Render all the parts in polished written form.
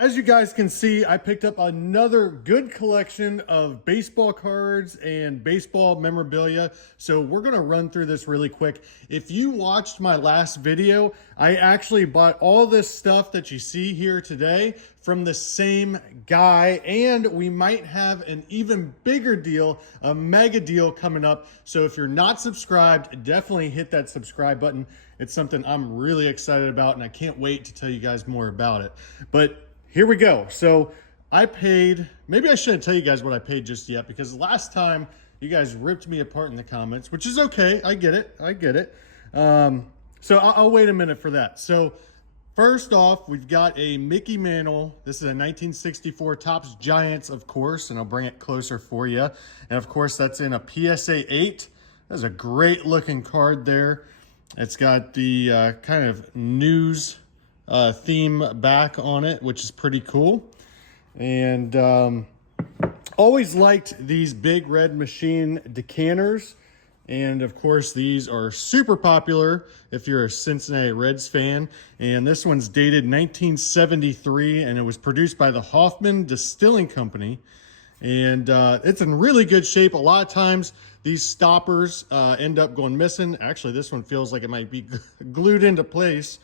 As you guys can see, I picked up another good collection of baseball cards and baseball memorabilia. So we're going to run through this really quick. If you watched my last video, I actually bought all this stuff that you see here today from the same guy, and we might have an even bigger deal, a mega deal coming up. So if you're not subscribed, definitely hit that subscribe button. It's something I'm really excited about, and I can't wait to tell you guys more about it. But here we go. So I paid, maybe I shouldn't tell you guys what I paid just yet, because last time you guys ripped me apart in the comments, which is okay. I get it. I get it. So I'll wait a minute for that. So first off, we've got a Mickey Mantle. This is a 1964 Topps Giants, of course, and I'll bring it closer for you. And of course, that's in a PSA 8. That's a great looking card there. It's got the kind of news theme back on it, which is pretty cool. And always liked these big red machine decanters. And of course, these are super popular if you're a Cincinnati Reds fan. And this one's dated 1973, and it was produced by the Hoffman Distilling Company. And it's in really good shape. A lot of times these stoppers end up going missing. Actually, this one feels like it might be glued into place.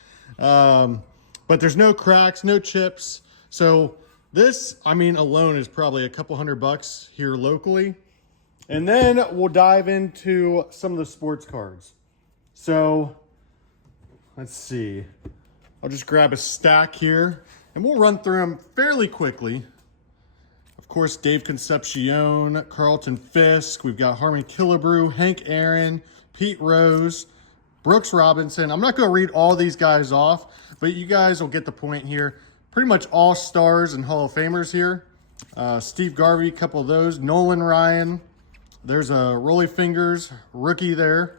But there's no cracks, no chips. So this, I mean, alone is probably a couple $100 here locally. And then we'll dive into some of the sports cards. So let's see. I'll just grab a stack here and we'll run through them fairly quickly. Of course, Dave Concepcion, Carlton Fisk. We've got Harmon Killebrew, Hank Aaron, Pete Rose, Brooks Robinson. I'm not going to read all these guys off, but you guys will get the point here. Pretty much all stars and Hall of Famers here. Steve Garvey, a couple of those. Nolan Ryan. There's a Rolly Fingers rookie there.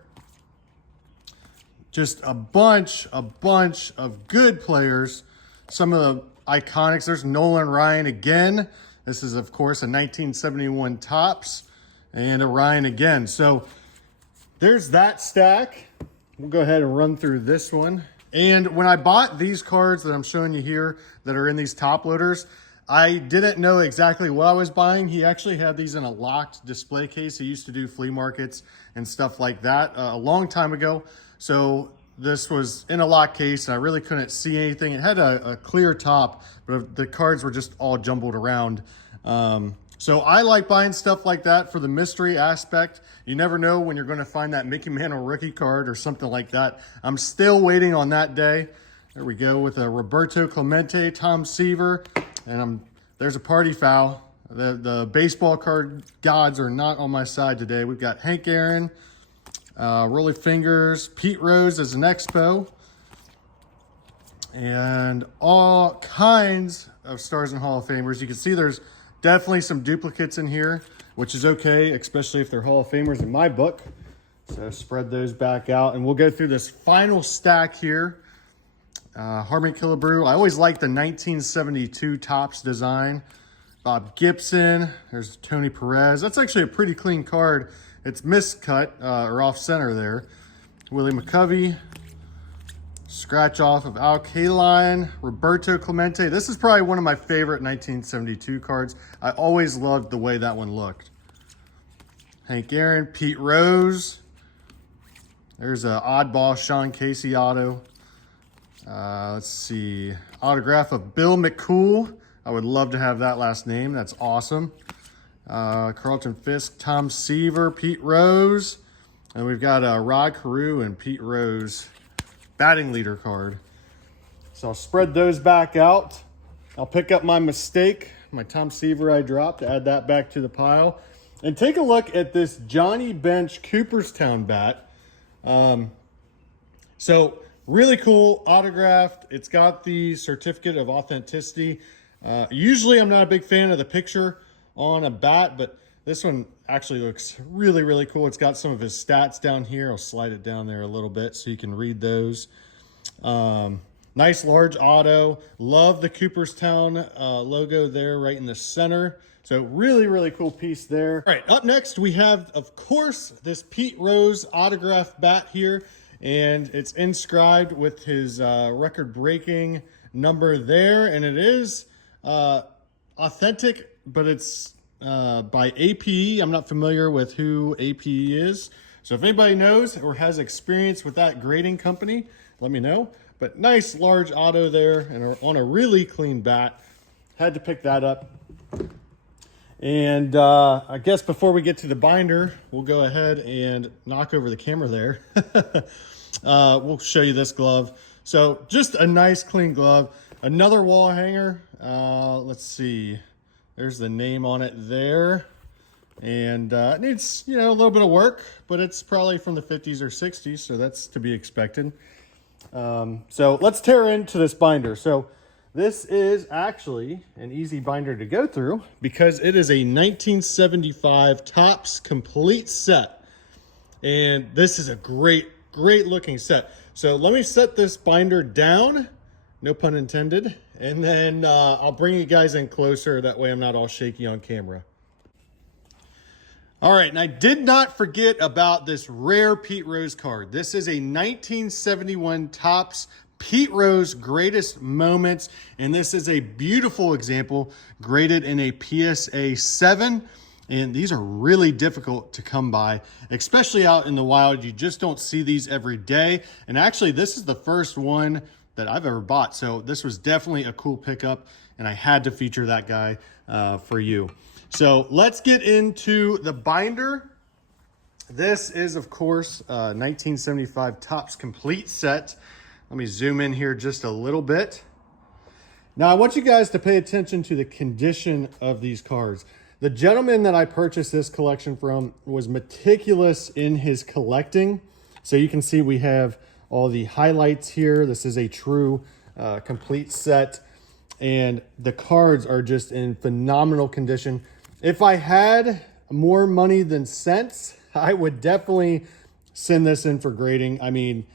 Just a bunch of good players. Some of the iconics. There's Nolan Ryan again. This is, of course, a 1971 Topps. And a Ryan again. So there's that stack. We'll go ahead and run through this one. And when I bought these cards that I'm showing you here that are in these top loaders, I didn't know exactly what I was buying. He actually had these in a locked display case. He used to do flea markets and stuff like that a long time ago. So this was in a locked case and I really couldn't see anything. It had a clear top, but the cards were just all jumbled around. So I like buying stuff like that for the mystery aspect. You never know when you're going to find that Mickey Mantle rookie card or something like that. I'm still waiting on that day. There we go with a Roberto Clemente, Tom Seaver, and there's a party foul. The baseball card gods are not on my side today. We've got Hank Aaron, Rolly Fingers, Pete Rose as an Expo, and all kinds of stars and Hall of Famers. You can see there's definitely some duplicates in here, which is okay, especially if they're Hall of Famers in my book. So spread those back out, and we'll go through this final stack here. Harmon Killebrew. I always liked the 1972 Topps design. Bob Gibson. There's Tony Perez. That's actually a pretty clean card. It's miscut or off center there. Willie McCovey. Scratch off of Al Kaline, Roberto Clemente. This is probably one of my favorite 1972 cards. I always loved the way that one looked. Hank Aaron, Pete Rose. There's an oddball Sean Casey auto. Let's see. Autograph of Bill McCool. I would love to have that last name. That's awesome. Carlton Fisk, Tom Seaver, Pete Rose. And we've got Rod Carew and Pete Rose batting leader card. So I'll spread those back out. I'll pick up my mistake, my Tom Seaver I dropped, add that back to the pile. And take a look at this Johnny Bench Cooperstown bat. So really cool, autographed. It's got the certificate of authenticity. Usually I'm not a big fan of the picture on a bat, but this one actually looks really, really cool. It's got some of his stats down here. I'll slide it down there a little bit so you can read those. Nice large auto. Love the Cooperstown logo there right in the center. So really, really cool piece there. All right, up next we have, of course, this Pete Rose autograph bat here. And it's inscribed with his record-breaking number there. And it is authentic, but it's by APE. I'm not familiar with who APE is. So if anybody knows or has experience with that grading company, let me know. But nice large auto there and on a really clean bat. Had to pick that up. And I guess before we get to the binder, we'll go ahead and knock over the camera there. We'll show you this glove. So just a nice clean glove. Another wall hanger. Let's see. There's the name on it there. And it needs, a little bit of work, but it's probably from the 50s or 60s, so that's to be expected. So let's tear into this binder. So this is actually an easy binder to go through because it is a 1975 Topps complete set. And this is a great looking set. So let me set this binder down, no pun intended, and then I'll bring you guys in closer. That way I'm not all shaky on camera. All right, and I did not forget about this rare Pete Rose card. This is a 1971 Topps Pete Rose Greatest Moments, and this is a beautiful example graded in a PSA 7. And these are really difficult to come by, especially out in the wild. You just don't see these every day. And actually, this is the first one that I've ever bought. So this was definitely a cool pickup, and I had to feature that guy for you. So let's get into the binder. This is, of course, 1975 Topps complete set. Let me zoom in here just a little bit. Now, I want you guys to pay attention to the condition of these cards. The gentleman that I purchased this collection from was meticulous in his collecting. So you can see we have all the highlights here. This is a true complete set. And the cards are just in phenomenal condition. If I had more money than sense, I would definitely send this in for grading. I mean,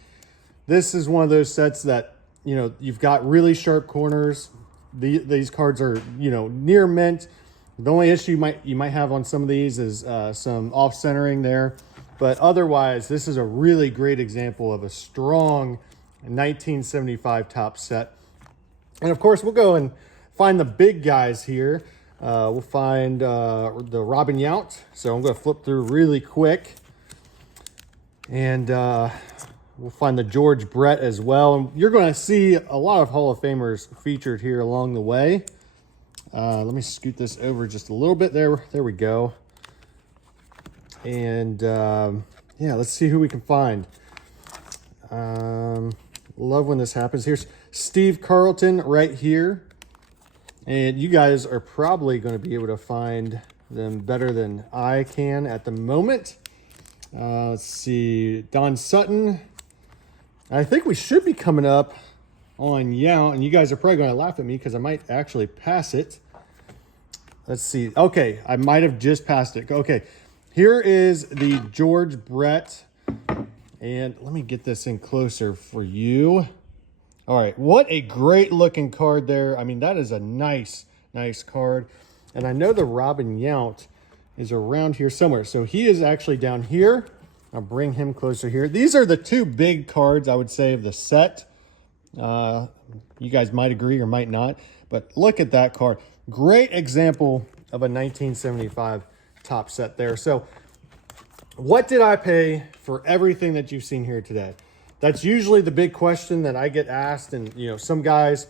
this is one of those sets that, you've got really sharp corners. These cards are, near mint. The only issue you might have on some of these is some off-centering there. But otherwise, this is a really great example of a strong 1975 Topps set. And of course, we'll go and find the big guys here. We'll find the Robin Yount. So I'm going to flip through really quick. And we'll find the George Brett as well. And you're going to see a lot of Hall of Famers featured here along the way. Let me scoot this over just a little bit. There we go. And yeah, let's see who we can find. Love when this happens. Here's Steve Carlton right here. And you guys are probably going to be able to find them better than I can at the moment. Let's see, Don Sutton. I think we should be coming up on Yount, and you guys are probably going to laugh at me because I might actually pass it. Let's see. Okay, I might have just passed it. Okay, here is the George Brett. And let me get this in closer for you. All right, what a great looking card there. I mean, that is a nice card. And I know the Robin Yount is around here somewhere. So he is actually down here. I'll bring him closer here. These are the two big cards, I would say, of the set. You guys might agree or might not, but look at that card. Great example of a 1975 Topps set there. So what did I pay for everything that you've seen here today? That's usually the big question that I get asked, and some guys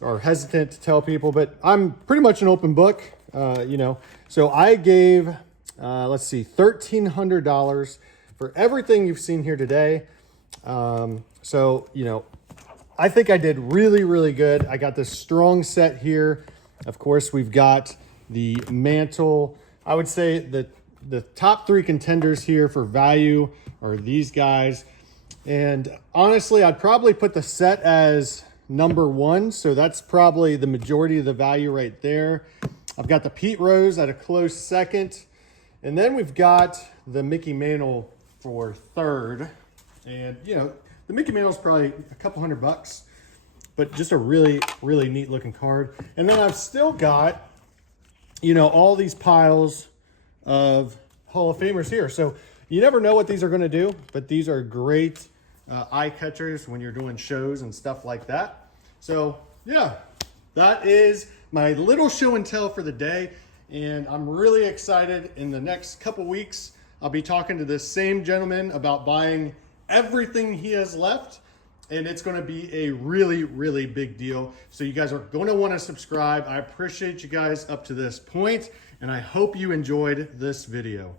are hesitant to tell people, but I'm pretty much an open book, So I gave, let's see, $1,300 for everything you've seen here today. I think I did really good. I got this strong set here. Of course, we've got the mantle. I would say that the top three contenders here for value are these guys. And honestly, I'd probably put the set as number one. So that's probably the majority of the value right there. I've got the Pete Rose at a close second. And then we've got the Mickey Mantle for third. And, the Mickey Mantle's probably a couple $100, but just a really neat looking card. And then I've still got, all these piles of Hall of Famers here. So you never know what these are going to do, but these are great eye catchers when you're doing shows and stuff like that. So yeah, that is my little show and tell for the day. And I'm really excited. In the next couple weeks, I'll be talking to this same gentleman about buying everything he has left. And it's going to be a really, really big deal. So you guys are going to want to subscribe. I appreciate you guys up to this point, and I hope you enjoyed this video.